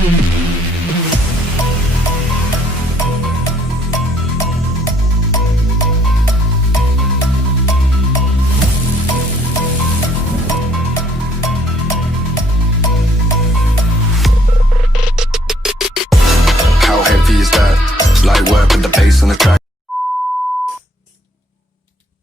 How heavy is that? Light work with the bass on the track.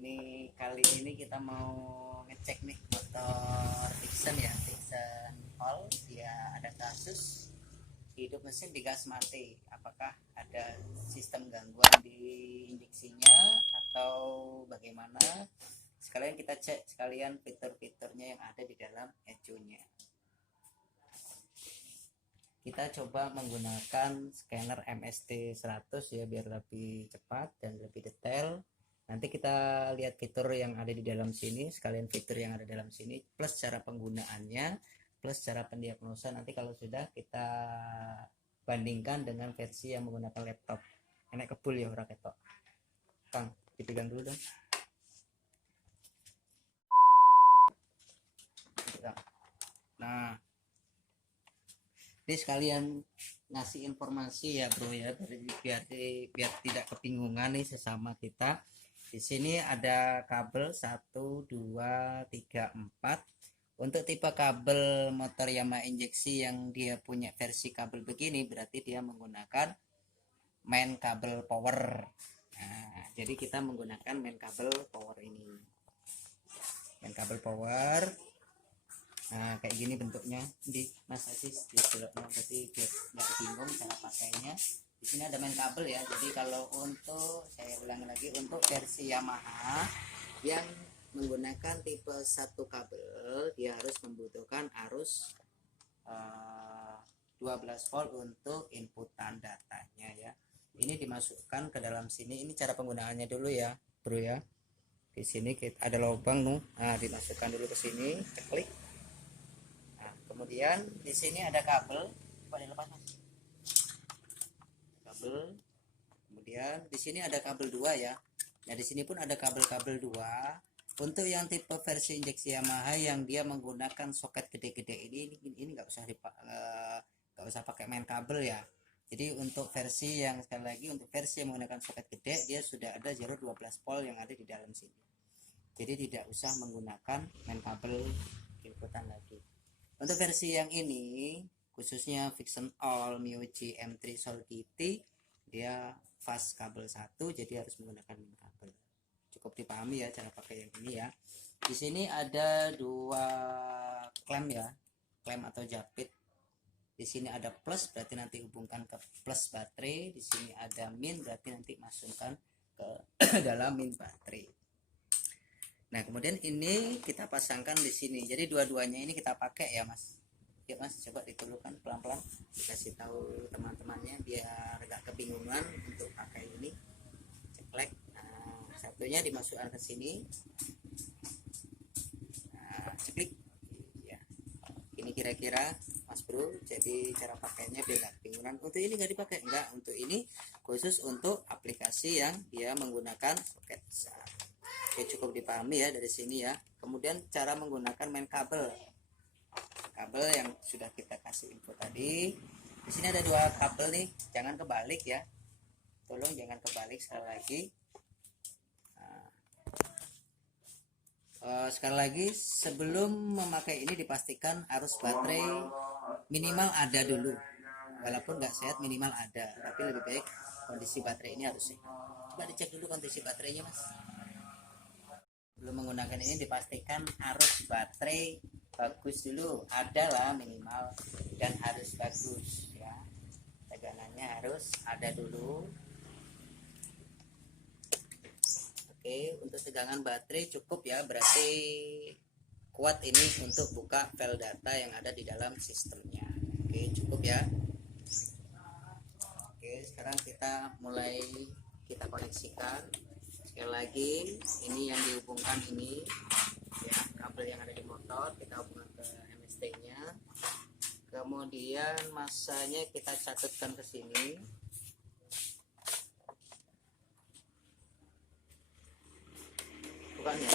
Ini kali ini kita mau ngecek nih motor Dixon ya, Dixon Hall. Dia ada kasus hidup mesin digas mati. Apakah ada sistem gangguan di injeksinya atau bagaimana? Sekalian kita cek sekalian fitur-fiturnya yang ada di dalam ECU-nya. Kita coba menggunakan scanner MST 100 ya, biar lebih cepat dan lebih detail. Nanti kita lihat fitur yang ada di dalam sini, sekalian fitur yang ada dalam sini, plus cara penggunaannya, plus cara pendiagnosa. Nanti kalau sudah kita bandingkan dengan versi yang menggunakan laptop. Enak kebul ya orang ketok. Kang, dipegang dulu dong. Nah, ini sekalian ngasih informasi ya bro ya, biar tidak kebingungan nih sesama kita. Di sini ada kabel 1 2 3 4. Untuk tipe kabel motor Yamaha injeksi yang dia punya versi kabel begini, berarti dia menggunakan main kabel power. Nah, jadi kita menggunakan main kabel power ini. Main kabel power. Nah, kayak gini bentuknya di Mas Aziz di beloknya, berarti biar nggak bingung cara pakainya. Di sini ada main kabel ya. Jadi kalau untuk, saya ulangi lagi, untuk versi Yamaha yang menggunakan tipe 1 kabel, dia harus membutuhkan arus 12 volt untuk inputan datanya ya. Ini dimasukkan ke dalam sini. Ini cara penggunaannya dulu ya bro ya. Di sini kita ada lubang nih. Nah, dimasukkan dulu ke sini, klik. Kemudian di sini ada kabel, coba dilepas mas. Kabel. Kemudian di sini ada kabel 2 ya. Nah di sini pun ada kabel-kabel 2. Untuk yang tipe versi injeksi Yamaha yang dia menggunakan soket gede-gede ini nggak usah pakai main kabel ya. Jadi untuk versi yang, sekali lagi, untuk versi yang menggunakan soket gede, dia sudah ada 0,12 volt yang ada di dalam sini. Jadi tidak usah menggunakan main kabel inputan lagi. Untuk versi yang ini, khususnya Vixen All Miyuji M3 Solidity, dia fast kabel 1, jadi harus menggunakan main kabel. Cukup dipahami ya cara pakai yang ini ya. Di sini ada 2 klem ya, klem atau japit. Di sini ada plus, berarti nanti hubungkan ke plus baterai. Di sini ada min, berarti nanti masukkan ke dalam min baterai. Nah, kemudian ini kita pasangkan di sini. Jadi dua-duanya ini kita pakai ya, Mas. Ya, Mas, coba ditolongkan pelan-pelan. Dikasih tahu teman-temannya biar agak kebingungan untuk pakai ini. Ceklek. Nah, satunya dimasukkan ke sini. Nah, ceklik. Ya. Ini kira-kira Mas Bro, jadi cara pakainya biar nggak kebingungan. Untuk ini nggak dipakai, enggak. Untuk ini khusus untuk aplikasi yang dia menggunakan soket. Oke, cukup dipahami ya dari sini ya. Kemudian cara menggunakan main kabel yang sudah kita kasih info tadi. Di sini ada 2 kabel nih, jangan kebalik ya, tolong jangan kebalik sekali lagi. Sekali lagi, sebelum memakai ini dipastikan arus baterai minimal ada dulu, walaupun nggak sehat minimal ada, tapi lebih baik kondisi baterai ini harus sehat. Coba dicek dulu kondisi baterainya mas. Belum menggunakan ini dipastikan arus baterai bagus dulu, adalah minimal, dan harus bagus ya, tegangannya harus ada dulu. Oke, untuk tegangan baterai cukup ya, berarti kuat ini untuk buka file data yang ada di dalam sistemnya. Oke, cukup ya. Oke, sekarang kita mulai, kita koneksikan. Sekali lagi, ini yang dihubungkan ini ya, kabel yang ada di motor kita hubungkan ke MST nya, kemudian masanya kita catatkan ke sini. Bukan ya.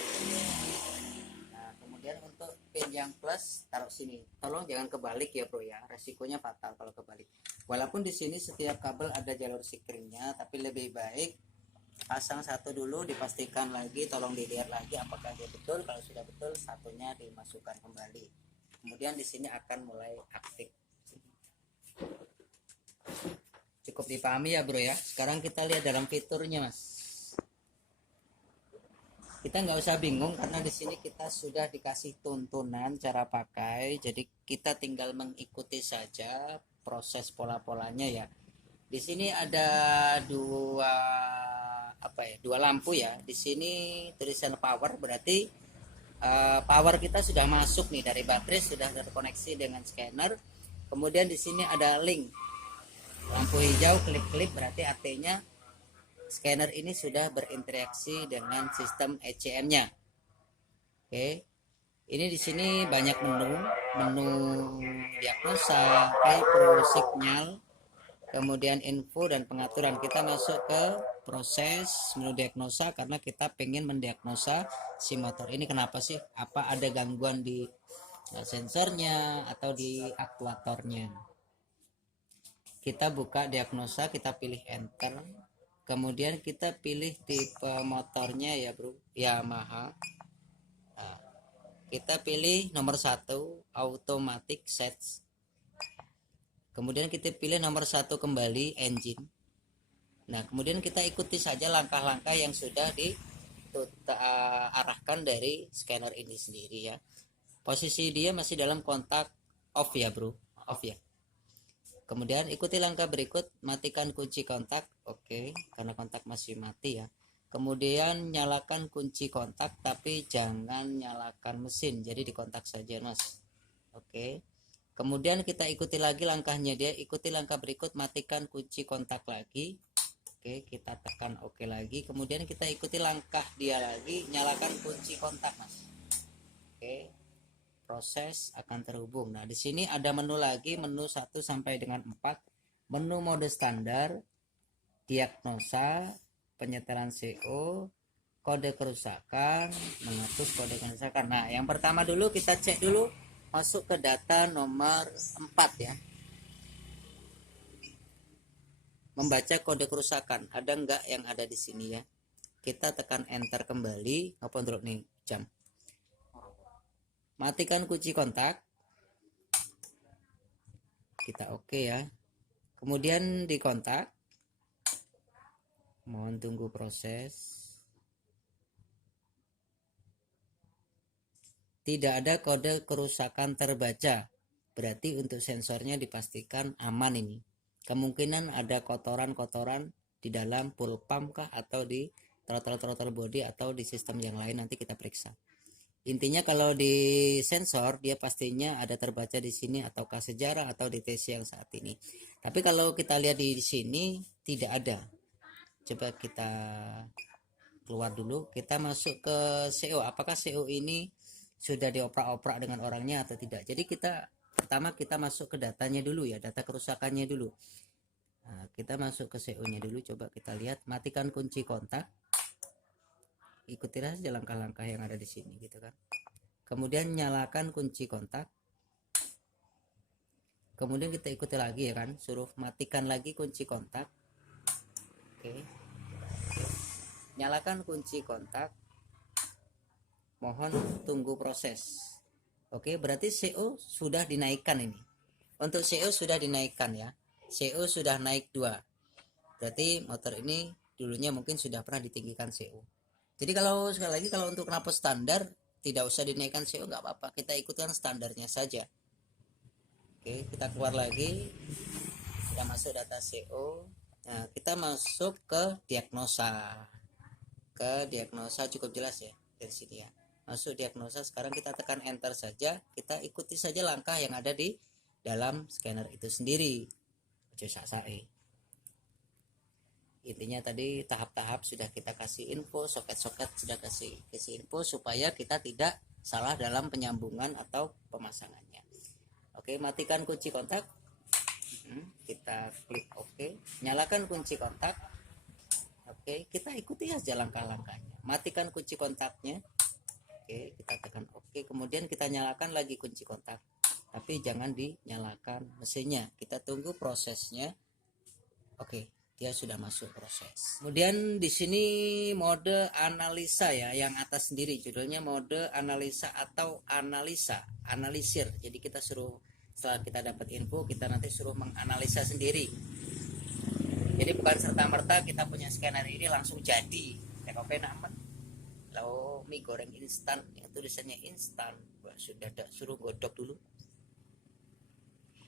Nah, kemudian untuk pin yang plus taruh sini. Tolong jangan kebalik ya bro ya, resikonya fatal kalau kebalik. Walaupun di sini setiap kabel ada jalur sikringnya, tapi lebih baik pasang satu dulu, dipastikan lagi, tolong dilihat lagi apakah dia betul. Kalau sudah betul, satunya dimasukkan kembali. Kemudian di sini akan mulai aktif. Cukup dipahami ya bro ya. Sekarang kita lihat dalam fiturnya mas. Kita nggak usah bingung karena di sini kita sudah dikasih tuntunan cara pakai, jadi kita tinggal mengikuti saja proses pola-polanya ya. Di sini ada dua lampu ya. Di sini tulisan power, berarti power kita sudah masuk nih dari baterai, sudah terkoneksi dengan scanner. Kemudian di sini ada link lampu hijau, klik-klik, berarti artinya scanner ini sudah berinteraksi dengan sistem ECM-nya. Oke. Ini di sini banyak menu diagnosa, pro, signal, kemudian info dan pengaturan. Kita masuk ke proses menu diagnosa karena kita pengen mendiagnosa si motor ini kenapa sih? Apa ada gangguan di sensornya atau di aktuatornya. Kita buka diagnosa, kita pilih enter. Kemudian kita pilih tipe motornya ya bro, Yamaha. Nah, kita pilih nomor 1 automatic sets. Kemudian kita pilih nomor 1 kembali engine. Nah kemudian kita ikuti saja langkah-langkah yang sudah diarahkan dari scanner ini sendiri ya. Posisi dia masih dalam kontak off ya bro, off ya. Kemudian ikuti langkah berikut, matikan kunci kontak, oke, karena kontak masih mati ya. Kemudian nyalakan kunci kontak, tapi jangan nyalakan mesin, jadi dikontak saja mas, oke. Kemudian kita ikuti lagi langkahnya dia, ikuti langkah berikut, matikan kunci kontak lagi, oke, kita tekan oke lagi. Kemudian kita ikuti langkah dia lagi, nyalakan kunci kontak mas, oke. Proses akan terhubung. Nah, di sini ada menu lagi, menu 1 sampai dengan 4. Menu mode standar, diagnosa, penyetelan CO, kode kerusakan, menghapus kode kerusakan. Nah, yang pertama dulu kita cek dulu, masuk ke data nomor 4 ya. Membaca kode kerusakan, ada enggak yang ada di sini ya. Kita tekan enter kembali, apa untuk nih jam. Matikan kunci kontak, kita oke ya. Kemudian di kontak, mohon tunggu proses. Tidak ada kode kerusakan terbaca, berarti untuk sensornya dipastikan aman ini. Kemungkinan ada kotoran-kotoran di dalam full pump kah, atau di throttle body, atau di sistem yang lain, nanti kita periksa. Intinya kalau di sensor dia pastinya ada terbaca di sini, ataukah sejarah atau DTC yang saat ini. Tapi kalau kita lihat di sini tidak ada. Coba kita keluar dulu, kita masuk ke CO. Apakah CO ini sudah dioprak-oprak dengan orangnya atau tidak? Jadi pertama kita masuk ke datanya dulu ya, data kerusakannya dulu. Nah, kita masuk ke CO-nya dulu, coba kita lihat, matikan kunci kontak. Ikutilah saja langkah-langkah yang ada di sini gitu kan. Kemudian nyalakan kunci kontak. Kemudian kita ikuti lagi ya kan, suruh matikan lagi kunci kontak. Oke. Nyalakan kunci kontak. Mohon tunggu proses. Oke, berarti CO sudah dinaikkan ini. Untuk CO sudah dinaikkan ya. CO sudah naik 2. Berarti motor ini dulunya mungkin sudah pernah ditinggikan CO. Jadi kalau sekali lagi, kalau untuk knalpot standar tidak usah dinaikkan CO, nggak apa-apa, kita ikutkan standarnya saja. Oke, kita keluar lagi, kita masuk data CO. Nah, kita masuk ke diagnosa. Ke diagnosa cukup jelas ya dari sini ya. Masuk diagnosa, sekarang kita tekan enter saja, kita ikuti saja langkah yang ada di dalam scanner itu sendiri. Intinya tadi tahap-tahap sudah kita kasih info, soket-soket sudah kasih info supaya kita tidak salah dalam penyambungan atau pemasangannya. Oke, matikan kunci kontak. Kita klik OK, nyalakan kunci kontak. Oke, kita ikuti aja langkah-langkahnya. Matikan kunci kontaknya. Oke, kita tekan oke, kemudian kita nyalakan lagi kunci kontak, tapi jangan dinyalakan mesinnya, kita tunggu prosesnya. Oke, dia sudah masuk proses. Kemudian di sini mode analisa ya, yang atas sendiri judulnya mode analisa atau analisir. Jadi kita suruh, setelah kita dapat info, kita nanti suruh menganalisa sendiri. Jadi bukan serta-merta kita punya scanner ini langsung jadi. TKP aman. Lalu mie goreng instan yang tulisannya instan, sudah ada suruh godok dulu.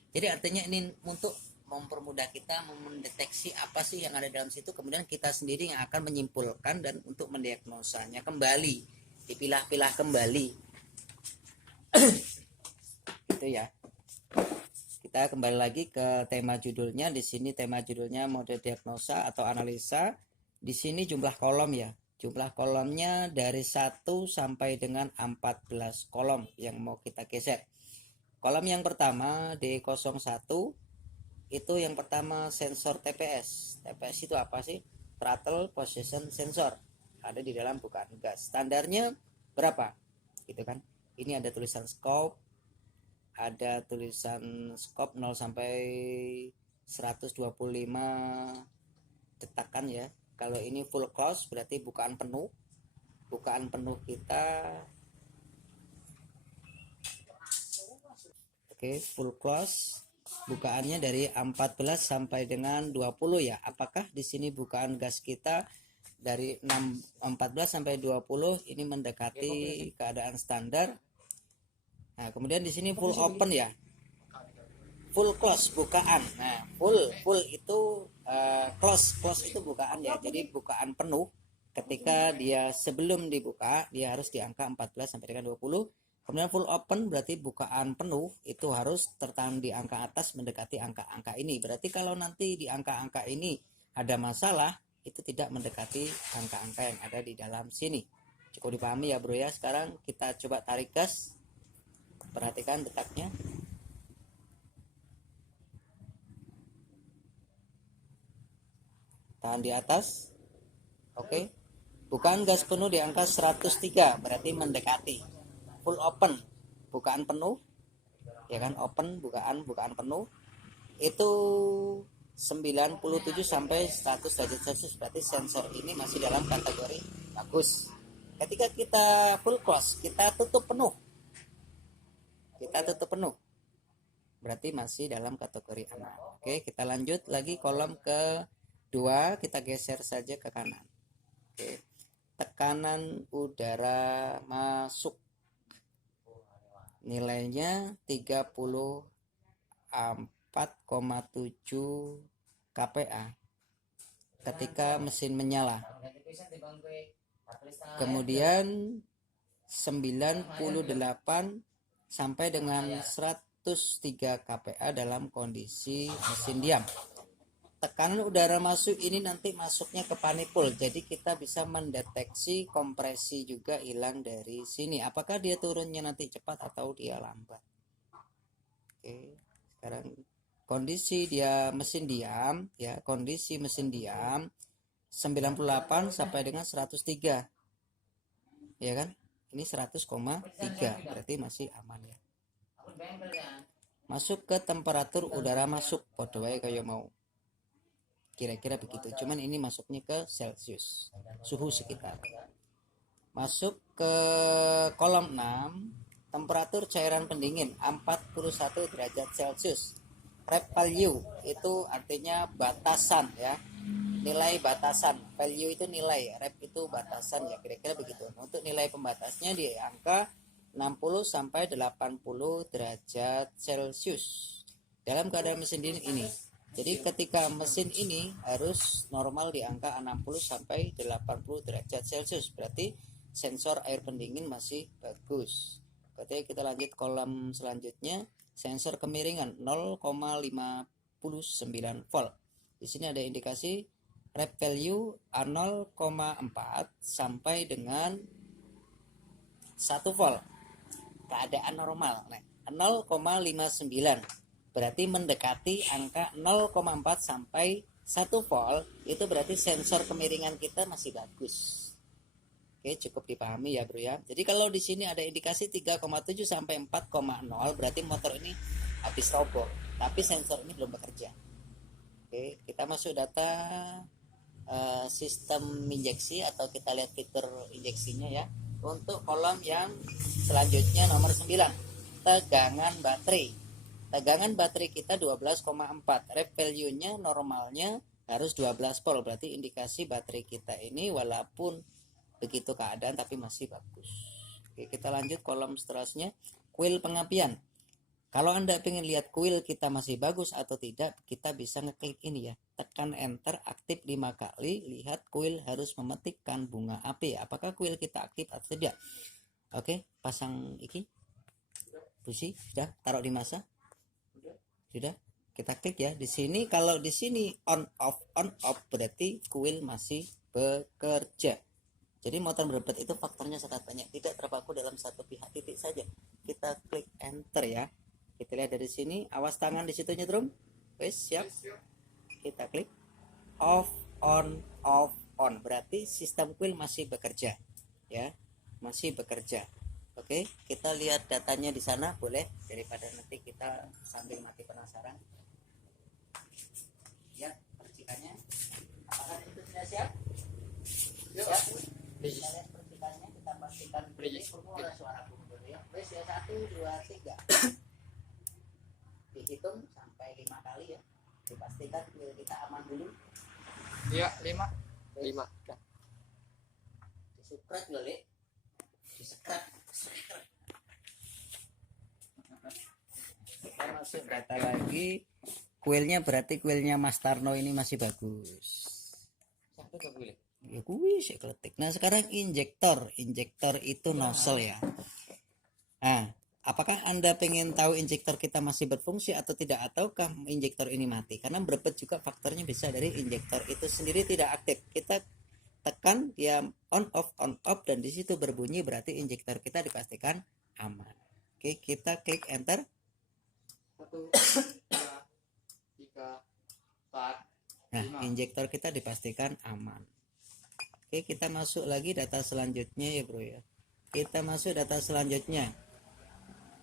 Jadi artinya ini untuk mempermudah kita mendeteksi apa sih yang ada dalam situ, kemudian kita sendiri yang akan menyimpulkan dan untuk mendiagnosanya kembali, dipilah-pilah kembali. Itu ya. Kita kembali lagi ke tema judulnya. Di sini tema judulnya mode diagnosa atau analisa. Di sini jumlah kolom ya. Jumlah kolomnya dari 1 sampai dengan 14 kolom yang mau kita geser. Kolom yang pertama D01 itu yang pertama sensor TPS. TPS itu apa sih? Throttle Position Sensor. Ada di dalam bukaan gas. Standarnya berapa? Gitu kan. Ini ada tulisan scope. Ada tulisan scope 0 sampai 125 detakan ya. Kalau ini full close berarti bukaan penuh. Bukaan penuh kita oke, full close. Bukaannya dari 14 sampai dengan 20 ya. Apakah di sini bukaan gas kita dari 14 sampai 20 ini mendekati keadaan standar? Nah, kemudian di sini full open ya. Full close bukaan. Nah, full itu close itu bukaan ya. Jadi bukaan penuh ketika dia sebelum dibuka dia harus di angka 14 sampai dengan 20. Kemudian full open berarti bukaan penuh itu harus tertahan di angka atas mendekati angka-angka ini. Berarti kalau nanti di angka-angka ini ada masalah, itu tidak mendekati angka-angka yang ada di dalam sini. Cukup dipahami ya bro ya. Sekarang kita coba tarik gas. Perhatikan detaknya. Tahan di atas. Oke. Bukaan gas penuh di angka 103 berarti mendekati. Full open bukaan penuh ya kan, open bukaan penuh itu 97 sampai 100 derajat Celcius berarti sensor ini masih dalam kategori bagus. Ketika kita full close, kita tutup penuh berarti masih dalam kategori aman. Oke, kita lanjut lagi kolom kedua, kita geser saja ke kanan. Oke, tekanan udara masuk nilainya 34,7 kPa ketika mesin menyala. Kemudian 98 sampai dengan 103 kPa dalam kondisi mesin diam. Tekanan udara masuk ini nanti masuknya ke panipul, jadi kita bisa mendeteksi kompresi juga hilang dari sini. Apakah dia turunnya nanti cepat atau dia lambat? Oke, sekarang kondisi dia mesin diam ya, kondisi mesin diam 98 sampai dengan 103 ya kan, ini 100,3 berarti masih aman ya. Masuk ke temperatur udara masuk podo wae kaya mau, kira-kira begitu, cuman ini masuknya ke Celcius, suhu sekitar. Masuk ke kolom 6, temperatur cairan pendingin 41 derajat Celcius. Rep value itu artinya batasan ya, nilai batasan. Value itu nilai, rep itu batasan ya, kira-kira begitu. Untuk nilai pembatasnya di angka 60 sampai 80 derajat Celcius dalam keadaan mesin dingin ini. Jadi ketika mesin ini harus normal di angka 60 sampai 80 derajat Celcius, berarti sensor air pendingin masih bagus. Ketika kita lanjut kolom selanjutnya, sensor kemiringan 0,59 volt. Di sini ada indikasi rep value 0,4 sampai dengan 1 volt. Keadaan normal. Nah, 0,59 berarti mendekati angka 0,4 sampai 1 volt, itu berarti sensor kemiringan kita masih bagus. Oke, cukup dipahami ya bro ya. Jadi kalau di sini ada indikasi 3,7 sampai 4,0 berarti motor ini habis roboh, tapi sensor ini belum bekerja. Oke, kita masuk data sistem injeksi atau kita lihat fitur injeksinya ya. Untuk kolom yang selanjutnya nomor 9, tegangan baterai. Tegangan baterai kita 12,4. Rep value-nya normalnya harus 12 volt. Berarti indikasi baterai kita ini walaupun begitu keadaan tapi masih bagus. Oke, kita lanjut kolom seterusnya, kuil pengapian. Kalau Anda ingin lihat kuil kita masih bagus atau tidak, kita bisa ngeklik ini ya. Tekan enter, aktif 5 kali, lihat kuil harus memetikkan bunga api. Apakah kuil kita aktif atau tidak? Oke, pasang iki. Busi, sudah taruh di masa? Sudah. Kita klik ya. Di sini kalau di sini on off berarti kuil masih bekerja. Jadi motor berebut itu faktornya sangat banyak, tidak terpaku dalam satu pihak titik saja. Kita klik enter ya. Kita lihat dari sini, awas tangan di situ nyetrum. Wes, siap. Kita klik off on. Berarti sistem kuil masih bekerja. Ya, masih bekerja. Oke, kita lihat datanya di sana boleh, daripada nanti kita sambil mati penasaran. Ya, percikannya. Apakah itu sudah siap? Siap. Kita lihat percikannya, kita pastikan ini formula suara dulu ya. Wes ya, 1, 2, 3. Dihitung sampai 5 kali ya. Dipastikan kita aman dulu. Iya, 5. 5. Dah. Disubscribe loh, Le. Disubscribe. Kita masuk data lagi. Kuilnya berarti kuilnya Mas Tarno ini masih bagus. Sampai ke kulit. Ya kuwi sih kletik. Nah, sekarang injektor. Injektor itu nozzle ya. Nah, apakah Anda pengen tahu injektor kita masih berfungsi atau tidak, ataukah injektor ini mati? Karena berebut juga faktornya bisa dari injektor itu sendiri tidak aktif. Kita tekan dia on off dan di situ berbunyi berarti injektor kita dipastikan aman. Oke, kita klik enter. 1, 2, 3, 4. Nah, injektor kita dipastikan aman. Oke, kita masuk lagi data selanjutnya ya bro ya. Kita masuk data selanjutnya.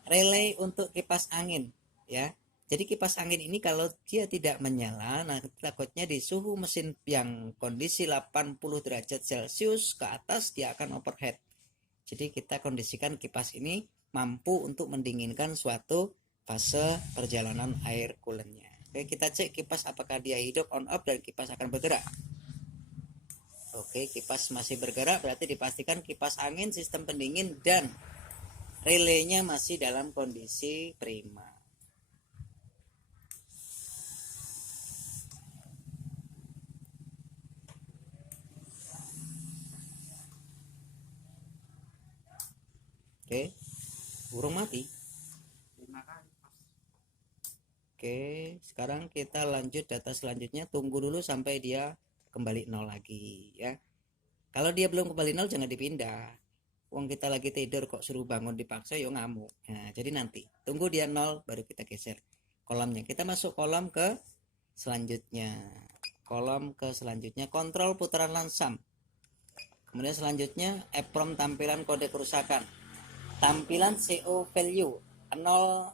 Relay untuk kipas angin ya. Jadi kipas angin ini kalau dia tidak menyala, nah takutnya di suhu mesin yang kondisi 80 derajat Celcius ke atas dia akan overheat. Jadi kita kondisikan kipas ini mampu untuk mendinginkan suatu fase perjalanan air coolant-nya. Oke, kita cek kipas apakah dia hidup on off dan kipas akan bergerak. Oke, kipas masih bergerak berarti dipastikan kipas angin, sistem pendingin dan relaynya masih dalam kondisi prima. Oke, burung mati. Oke, sekarang kita lanjut data selanjutnya. Tunggu dulu sampai dia kembali nol lagi ya. Kalau dia belum kembali nol jangan dipindah. Wong kita lagi tidur kok suruh bangun dipaksa yo ngamuk. Nah, jadi nanti tunggu dia nol baru kita geser kolomnya. Kita masuk kolom ke selanjutnya. Kolom ke selanjutnya kontrol putaran lansam. Kemudian selanjutnya EEPROM tampilan kode kerusakan. Tampilan CO value 0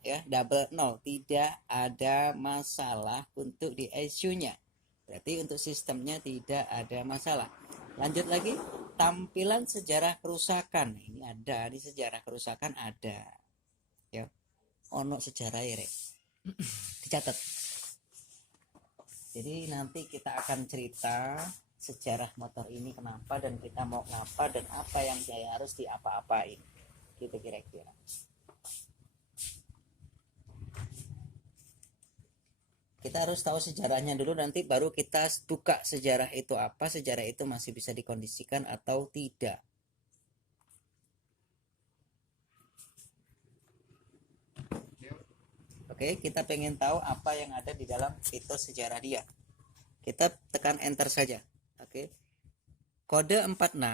ya, double 0, tidak ada masalah untuk di ECU-nya. Berarti untuk sistemnya tidak ada masalah. Lanjut lagi, tampilan sejarah kerusakan. Ini ada di sejarah kerusakan ada. Ya. Ono sejarah ya, Rek. Dicatat. Jadi nanti kita akan cerita sejarah motor ini kenapa dan kita mau ngapa dan apa yang saya harus diapa-apain. Gitu kira-kira. Kita harus tahu sejarahnya dulu, nanti baru kita buka sejarah itu apa, sejarah itu masih bisa dikondisikan atau tidak. Oke, kita pengen tahu apa yang ada di dalam fitur sejarah dia. Kita tekan enter saja. Oke. Kode 46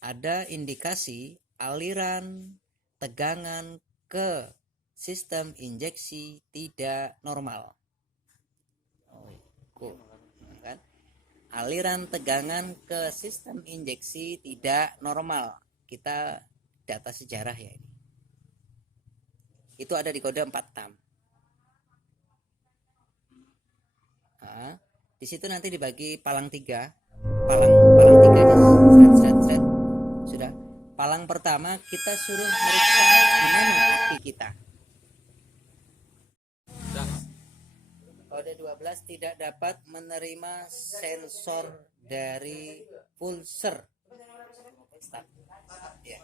ada indikasi aliran tegangan ke sistem injeksi tidak normal. Oh, kan? aliran tegangan ke sistem injeksi tidak normal. Kita data sejarah ya ini. Itu ada di kode 46. Nah, di situ nanti dibagi palang 3. Palang 3 aja. Sudah. Palang pertama kita suruh meriksa gimana aki kita. Kode 12 tidak dapat menerima sensor dari pulser. Start. Ya.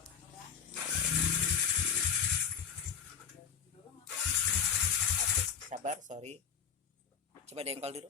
Oke, sabar, sorry. Coba diengkol dulu.